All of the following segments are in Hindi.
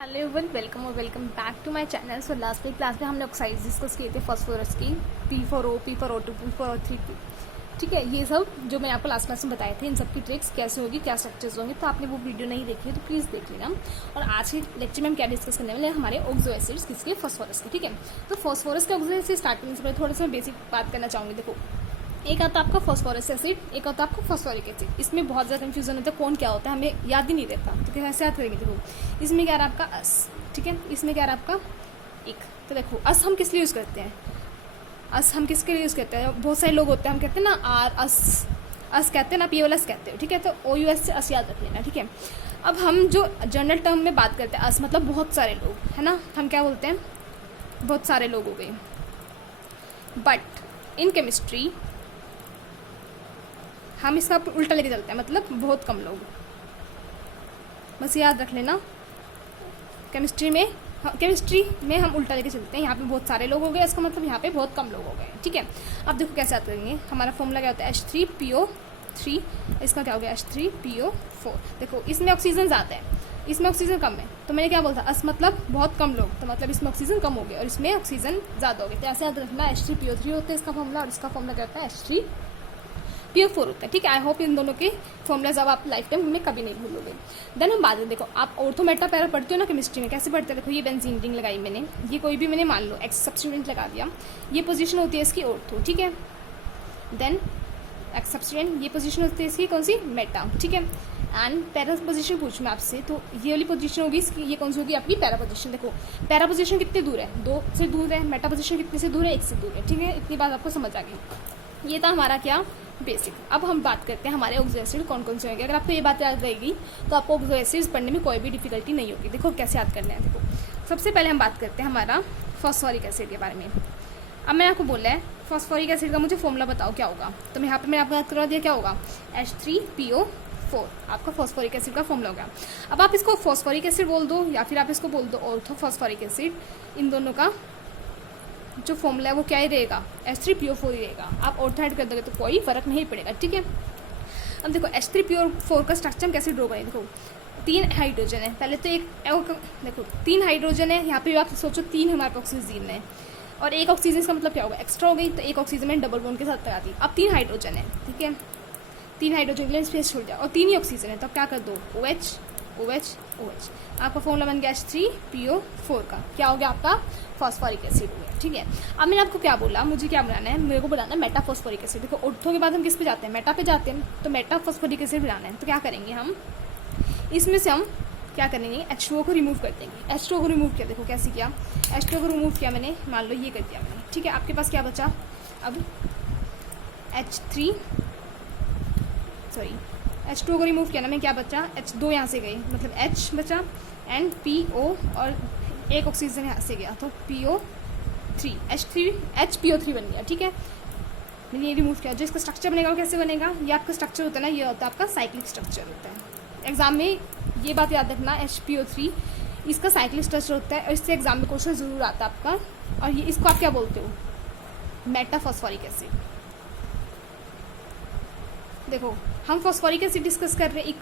हेलो एवरीवन, वेलकम और welcome back to my channel. So last week class में हमने ऑक्साइड डिस्कस किए थे फॉस्फोरस की, P4O, P4O2, P4O3, ठीक है। ये सब जो मैं आपको लास्ट क्लास में बताए थे, इन सब की ट्रिक्स कैसे होगी, क्या स्ट्रक्चर्स होंगे। तो आपने वो वीडियो नहीं देखी है तो प्लीज़ देख लेना। और आज के लेक्चर में हम क्या डिस्कस करने वाले हैं, हमारे ऑक्सो एसिड्स किसके, फॉस्फोरस के, ठीक है। तो फॉस्फोरस के ऑक्सो एसिड स्टार्टिंग से पहले थोड़ा सा बेसिक बात करना चाहूँगी। देखो, एक आता है आपका फॉस्फोरस एसिड, एक आता है आपका फॉस्फोरिक एसिड। इसमें बहुत ज़्यादा कंफ्यूजन होता है, कौन क्या होता है हमें याद ही नहीं रहता। तो कैसे याद करेंगे? देखो, इसमें क्या रहा आपका अस, ठीक है। इसमें क्या रहा आपका एक। तो देखो, अस हम किस लिए यूज़ करते हैं? अस हम किसके लिए यूज़ करते हैं? बहुत सारे लोग होते हैं, हम कहते हैं ना आर अस कहते हैं ना, पी एस कहते हैं, ठीक है। तो ओ यू एस से अस याद रख लेना, ठीक है। अब हम जो जनरल टर्म में बात करते हैं, अस मतलब बहुत सारे लोग, है ना। हम क्या बोलते हैं? बहुत सारे लोग हो गए। बट इन केमिस्ट्री हम इसका उल्टा लेके चलते हैं, मतलब बहुत कम लोग। बस याद रख लेना, केमिस्ट्री में हम उल्टा लेके चलते हैं। यहाँ पे बहुत सारे लोग हो गए, इसका मतलब यहाँ पे बहुत कम लोग हो गए, ठीक है। अब देखो कैसे याद करेंगे। हमारा फॉर्मूला क्या होता है? H3PO3, इसका क्या हो गया? H3PO4। देखो, इसमें ऑक्सीजन ज़्यादा है, इसमें ऑक्सीजन कम है। तो मैंने क्या बोला था? अस मतलब बहुत कम लोग, तो मतलब इसमें ऑक्सीजन कम हो गया और इसमें ऑक्सीजन ज़्यादा हो गया। तो ऐसे याद रखना, H3PO3 होता है इसका फॉर्मूला, और इसका फॉर्मूला क्या होता है? H3PO4 होता है, ठीक है। आई होप इन दोनों के फॉर्मुलाज अब आप लाइफ टाइम में कभी नहीं भूलोगे। देन हम बाद में, देखो आप ऑर्थो मेटा पैरा पढ़ते हो ना केमिस्ट्री में, कैसे पढ़ते हैं? देखो, ये बेंजीन रिंग लगाई मैंने, ये कोई भी मैंने मान लो एक्स सब्स्टिट्यूएंट लगा दिया, ये पोजीशन होती है इसकी ऑर्थो, ठीक है। देन एक्स सब्स्टिट्यूएंट, ये पोजीशन होती है इसकी कौन सी? मेटा, ठीक है। एंड पैरा पोजीशन पूछ मैं आपसे, तो ये वाली पोजीशन होगी इसकी, ये कौन सी होगी? आपकी पैरा पोजीशन। देखो, पैरा पोजीशन कितनी दूर है? 2 से दूर है। मेटा पोजीशन कितने से दूर है? 1 से दूर है, ठीक है। इतनी बात आपको समझ आ गई। ये था हमारा क्या? बेसिक। अब हम बात करते हैं हमारे ऑक्सो एसिड कौन कौन से होंगे। अगर आपको ये बात याद रहेगी तो आपको ऑक्सो एसिड्स पढ़ने में कोई भी डिफिकल्टी नहीं होगी। देखो कैसे याद करना है। देखो, सबसे पहले हम बात करते हैं हमारा फॉस्फोरिक एसिड के बारे में। अब मैंने आपको बोला है फॉस्फोरिक एसिड का मुझे फॉर्मूला बताओ क्या होगा। तो मैं यहाँ पे मैंने आपको याद करवा दिया, क्या होगा? H3PO4 आपका फॉस्फोरिक एसिड का फॉर्मूला होगा। अब आप इसको फॉस्फोरिक एसिड बोल दो या फिर आप इसको बोल दो ऑर्थो फॉस्फोरिक एसिड, इन दोनों का जो फॉर्मूला है वो क्या ही रहेगा? H3PO4 ही रहेगा। आप ऑर्थो ऐड कर दोगे तो कोई फर्क नहीं पड़ेगा, ठीक है। अब देखो, H3PO4 का स्ट्रक्चर हम कैसे ड्रॉ करें? देखो, 3 हाइड्रोजन है पहले तो, एक देखो 3 हाइड्रोजन है यहाँ पे। आप सोचो 3 हमारे पास ऑक्सीजन है और एक ऑक्सीजन, इसका मतलब क्या होगा? एक्स्ट्रा हो गई। तो एक ऑक्सीजन में डबल बॉन्ड के साथ लगा दी। अब 3 हाइड्रोजन है, ठीक है। 3 हाइड्रोजन के लिए स्पेस छोड़ जाओ और 3 ही ऑक्सीजन है, तो अब क्या कर दो? OH OH OH। आपका फॉर्मूला बन गया H3PO4 का, क्या हो गया? आपका फॉस्फोरिक एसिड हो गया, ठीक है। अब मैंने आपको क्या बोला, मुझे क्या बनाना है? मेरे को बनाना है मेटा फॉस्फोरिक एसिड। देखो, ऑर्थो के बाद हम किस पे जाते हैं? मेटा पे जाते हैं। तो मेटा फॉस्फोरिक एसिड बनाना है, तो क्या करेंगे हम? इसमें से हम क्या करेंगे? H2O को रिमूव कर देंगे। H2O को रिमूव किया, देखो कैसे किया? H2O को रिमूव किया मैंने, मान लो ये कर दिया मैंने, ठीक है। आपके पास क्या बचा? अब H2O को रिमूव किया ना मैं, क्या बचा? H2 यहाँ से गई, मतलब H बचा एंड PO और एक ऑक्सीजन यहाँ से गया, तो PO3 HPO3 बन गया, ठीक है। मैंने ये रिमूव किया। जो इसका स्ट्रक्चर बनेगा वो कैसे बनेगा? ये आपका स्ट्रक्चर होता है ना, ये होता है आपका साइक्लिक स्ट्रक्चर होता है। एग्जाम में ये बात याद रखना, HPO3 इसका साइक्लिक स्ट्रक्चर होता है और इससे एग्जाम में क्वेश्चन जरूर आता है आपका। और ये इसको आप क्या बोलते हो? Meta phosphoric acid. देखो, हम फॉस्फोरिक एसिड डिस्कस कर रहे हैं,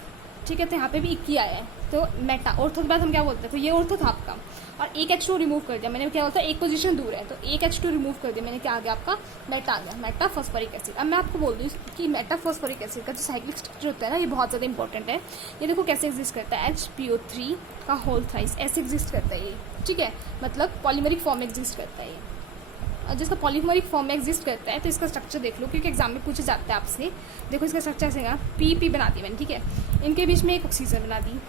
ठीक है। तो यहाँ पे भी 1 ही आया है, तो मेटा। ऑर्थो के बाद हम क्या बोलते हैं? तो ये ऑर्थो था आपका, और एक H2 रिमूव कर दिया मैंने, क्या होता है? एक पोजीशन दूर है, तो एक H2 रिमूव कर दिया मैंने, क्या आ गया? आपका मेटा आ गया, मेटा फॉस्फोरिक एसिड। अब मैं आपको बोल दूँ कि मेटा फॉस्फोरिक एसिड का जो साइक्लिक स्ट्रक्चर होता है ना, ये बहुत ज़्यादा इंपॉर्टेंट है। ये देखो कैसे एग्जिस्ट करता है, HPO3 का होल थ्राइस ऐसे एग्जिस्ट करता है ये, ठीक है। मतलब पॉलीमरिक फॉर्म में एग्जिस्ट करता है ये। और जिसका पॉलीमरिक फॉर्म में एग्जिस्ट करता है, तो इसका स्ट्रक्चर देख लो, क्योंकि एग्जाम में पूछा जाता है आपसे। देखो, इसका स्ट्रक्चर ऐसे P बना दी मैंने, ठीक है। इनके बीच में एक ऑक्सीजन बना दी,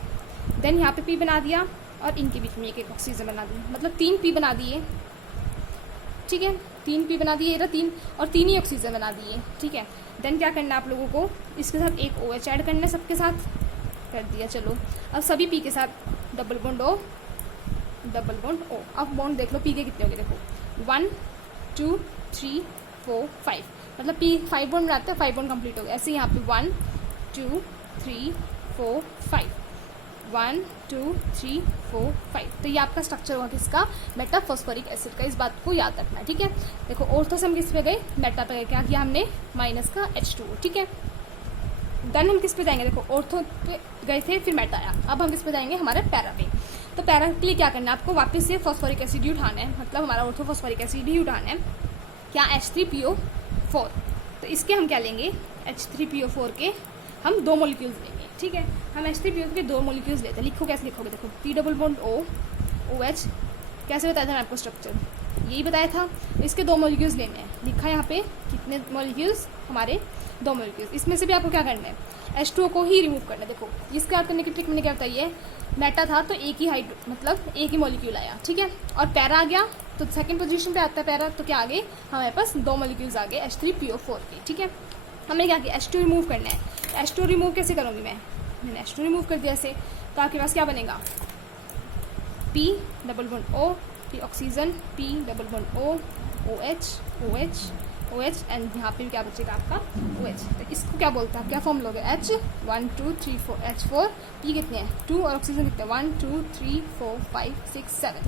देन यहाँ पे P बना दिया और इनके बीच में एक ऑक्सीजन बना दी, मतलब 3 P बना दिए, ठीक है। 3 P बना दिए, 3 और 3 ही ऑक्सीजन बना दिए, ठीक है। देन क्या करना है आप लोगों को? इसके साथ एक OH ऐड करना है, सबके साथ कर दिया। चलो, अब सभी P के साथ double bond O, double bond O। अब बॉन्ड देख लो P के कितने हो गए? देखो 1 2 3 4 5, मतलब P 5 बॉन्ड बनाते हैं, 5 बॉन्ड कंप्लीट हो गया। ऐसे यहाँ पे 1 2 3 4 5, 1 2 3 4 5। तो ये आपका स्ट्रक्चर होगा किसका? मेटा फॉस्फोरिक एसिड का। इस बात को याद रखना है, ठीक है। देखो, ऑर्थो से हम किस पे गए? मेटा पे गए। क्या किया हमने? माइनस का H2O, ठीक है। देन हम किस पे जाएंगे? देखो, ऑर्थो पे गए थे, फिर मेटा आया। अब हम किस पे जाएंगे? हमारे पैरा पे। तो पैरा के लिए क्या करना है आपको, वापस से फॉस्फोरिक एसिड ही उठाना है, मतलब हमारा ऑर्थोफॉस्फोरिक एसिड ही उठाना है, क्या H3PO4। तो इसके हम क्या लेंगे, H3PO4 के हम 2 मॉलिक्यूल्स लेंगे, ठीक है। हम H3PO के 2 मॉलिक्यूल्स लेते हैं। लिखो कैसे लिखोगे, देखो P double bond O OH, कैसे बताया था मैं आपको स्ट्रक्चर, यही बताया था। इसके 2 मॉलिक्यूल्स लेने हैं, लिखा है यहाँ पे कितने मॉलिक्यूल्स, हमारे 2 मॉलिक्यूल्स। इसमें से भी आपको क्या करना है, H2O को ही रिमूव करना है। देखो इसके याद करने की ट्रिक मैंने क्या बताई है, मेटा था तो एक ही मतलब एक ही मॉलिक्यूल आया, ठीक है, और पैरा आ गया तो सेकंड पोजीशन पे आता है पैरा, तो क्या आ गए हमारे पास 2 मॉलिक्यूल्स आ गए H3PO4 के, ठीक है। हमने क्या किया, H2 रिमूव करना है। H2 रिमूव कैसे करूँगी मैंने H2 रिमूव कर दिया ऐसे, तो आपके पास क्या बनेगा, P double bond O, P oxygen, P double bond O OH OH OH and यहाँ पे भी क्या बचेगा आपका OH। तो इसको क्या बोलते हैं, क्या फॉर्म लोगे, H 1 2 3 4 H4, P कितने हैं 2 और ऑक्सीजन कितने 1 2 3 4 5 6 7,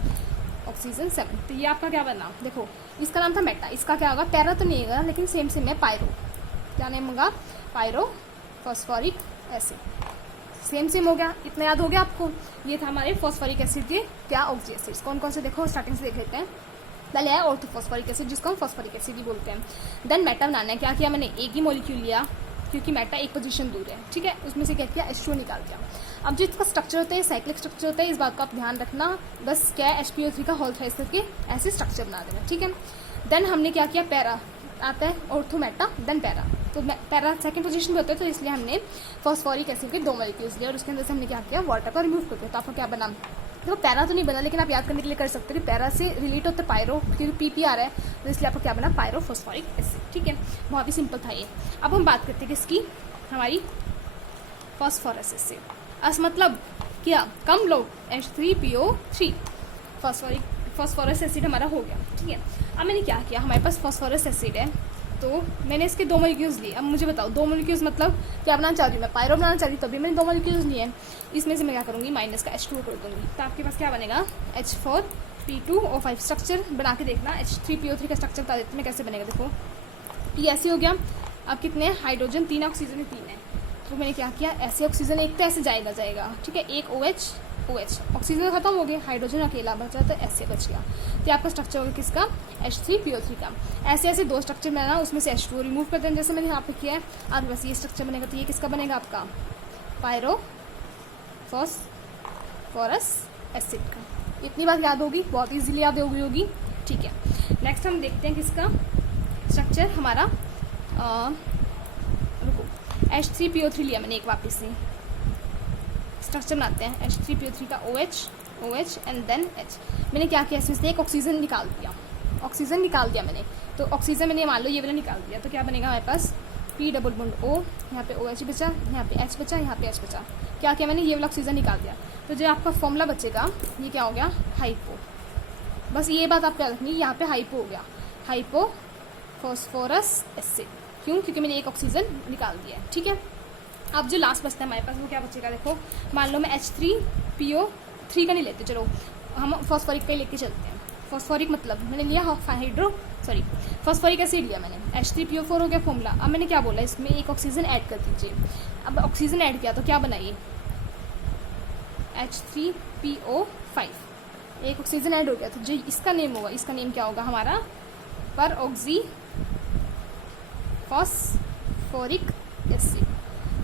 ऑक्सीजन 7। तो ये आपका क्या बना, देखो इसका नाम था मेटा, इसका क्या होगा, पैरा तो नहीं होगा लेकिन सेम है पायरो, क्या नेम होगा, पायरो फॉस्फोरिक एसिड, सेम हो गया। इतना याद हो गया आपको। ये था हमारे फॉस्फोरिक एसिड के क्या ऑक्सी एसिड्स, कौन कौन से देखो स्टार्टिंग से देख लेते हैं। पहले है ऑर्थोफॉस्फोरिक एसिड जिसको हम फॉस्फोरिक एसिड ही बोलते हैं। देन मेटा बनाना है, क्या किया मैंने, एक ही मॉलिक्यूल लिया क्योंकि मेटा एक पोजीशन दूर है, ठीक है, उसमें से क्या किया H2O निकाल दिया। अब जो इसका स्ट्रक्चर होता है साइक्लिक स्ट्रक्चर होता है, इस बात का आप ध्यान रखना, बस क्या है HPO3 का होल थ्राइस करके ऐसे स्ट्रक्चर बना देना, ठीक है। देन हमने क्या किया, पैरा आता है ऑर्थोमेटा देन पैरा, तो पैरा सेकंड पोजीशन पे होता है, तो इसलिए हमने फॉस्फोरिक एसिड के 2 मॉलिक्यूल्स लिए और उसके अंदर से हमने क्या किया, वाटर को रिमूव कर दिया। तो आपको क्या बना, देखो पैरा तो नहीं बना लेकिन आप याद करने के लिए कर सकते हो कि पैरा से रिलेट होता है पायरो, क्योंकि पीपी आ रहा है, तो इसलिए आपको क्या बना, पायरोफॉस्फोरिक एसिड, ठीक है। बहुत ही सिंपल था ये। अब हम बात करते हैं किसकी, हमारी फॉस्फोरस एसिड, मतलब क्या, कम लोग H3PO3 फॉस्फोरस एसिड हमारा हो गया, ठीक है। अब मैंने क्या किया, हमारे पास फॉस्फोरस एसिड है, तो मैंने इसके 2 मॉलिक्यूल्स लिए। अब मुझे बताओ 2 मॉलिक्यूल्स मतलब क्या बनाना चाह रही हूँ मैं, पायरो बनाना चाह रही हूँ, तभी मैंने 2 मॉलिक्यूल्स लिए हैं। इसमें से मैं क्या करूँगी, माइनस का H2O कर दूँगी, तो आपके पास क्या बनेगा, H4P2O5। स्ट्रक्चर बना के देखना, H3PO3 का स्ट्रक्चर बता देते हैं कैसे बनेगा। देखो P ऐसे हो गया, अब कितने हैं, हाइड्रोजन 3 ऑक्सीजन 3 है, तो मैंने क्या किया, ऐसे ऑक्सीजन एक तो ऐसे जाएगा, ठीक है, एक OH ऑक्सीजन खत्म हो गया, हाइड्रोजन अकेला बचा तो ऐसे बच गया। तो आपका स्ट्रक्चर होगा किसका, H3PO3 का। ऐसे 2 स्ट्रक्चर बनाना, उसमें से H2O रिमूव कर देना, जैसे मैंने यहाँ पे किया है। अब बस ये स्ट्रक्चर बनेगा, तो ये किसका बनेगा आपका, पायरोफॉस्फोरस एसिड का। इतनी बात याद होगी, बहुत ईजिली याद होगी, ठीक है। नेक्स्ट हम देखते हैं किसका स्ट्रक्चर, हमारा रुको H3PO3 लिया मैंने एक, वापस से स्ट्रक्चर बनाते हैं H3PO3 का OH एंड देन H। मैंने क्या किया, इसमें से एक ऑक्सीजन निकाल दिया मैंने, तो ऑक्सीजन मैंने मान लो ये वाला निकाल दिया, तो क्या बनेगा हमारे पास P डबल बॉन्ड O, यहाँ पे OH बचा, यहाँ पे H बचा, यहाँ पे H बचा। क्या किया मैंने, ये वाला ऑक्सीजन निकाल दिया, तो जो आपका फॉर्मूला बचेगा ये क्या हो गया, हाइपो। बस ये बात आपको याद रखनी है, यहाँ पे हाइपो हो गया, हाइपो फॉस्फोरस एसिड। क्यों, क्योंकि मैंने एक ऑक्सीजन निकाल दिया है, ठीक है। अब जो लास्ट बचता है हमारे पास वो क्या बचेगा, देखो मान लो मैं H3PO3 का नहीं लेते, चलो हम फॉस्फोरिक का ही लेके चलते हैं। फॉस्फोरिक मतलब मैंने लिया फॉस्फोरिक एसिड लिया मैंने, H3PO4 हो गया फॉर्मूला। अब मैंने क्या बोला, इसमें एक ऑक्सीजन ऐड कर दीजिए। अब ऑक्सीजन ऐड किया तो क्या बनाइए, H3PO5, एक ऑक्सीजन ऐड हो गया, तो जो इसका नेम होगा, इसका नेम क्या होगा हमारा, परऑक्सी फॉस्फोरिक एसिड।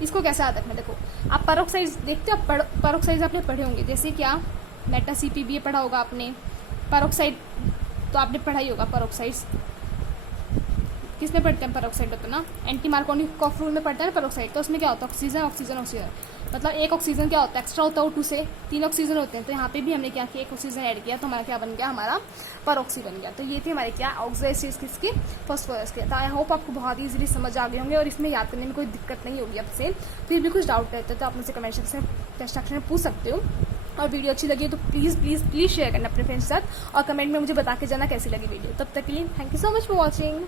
इसको कैसे याद रखना, देखो आप परऑक्साइड देखते हो, परऑक्साइड आपने पढ़े होंगे, जैसे क्या मेटा CPB पढ़ा होगा आपने, परऑक्साइड तो आपने पढ़ा ही होगा। परऑक्साइड्स किसमें पढ़ते हैं, परऑक्साइड होता है ना, एंटी मार्कोनिकोफ रूल में पढ़ता है ना परऑक्साइड। तो उसमें क्या होता है, ऑक्सीजन, मतलब एक ऑक्सीजन क्या होता है, एक्स्ट्रा होता है, 2 से 3 ऑक्सीजन होते हैं। तो यहाँ पे भी हमने क्या किया, एक ऑक्सीजन ऐड किया, तो हमारा क्या बन गया, हमारा परऑक्सी बन गया। तो ये थे हमारे क्या ऑक्सीडाइज किसके, फॉस्फोरस के। तो आई होप आपको बहुत ईजिली समझ आ गए होंगे और इसमें याद करने में कोई दिक्कत नहीं होगी आपसे। फिर भी कुछ डाउट रहते तो आप मुझसे कमेंट सेक्शन में पूछ सकते हो। और वीडियो अच्छी लगी तो प्लीज़ शेयर करना अपने फ्रेंड्स के साथ, और कमेंट में मुझे बता के जाना कैसी लगी वीडियो। तब तक के लिए thank you so much for watching.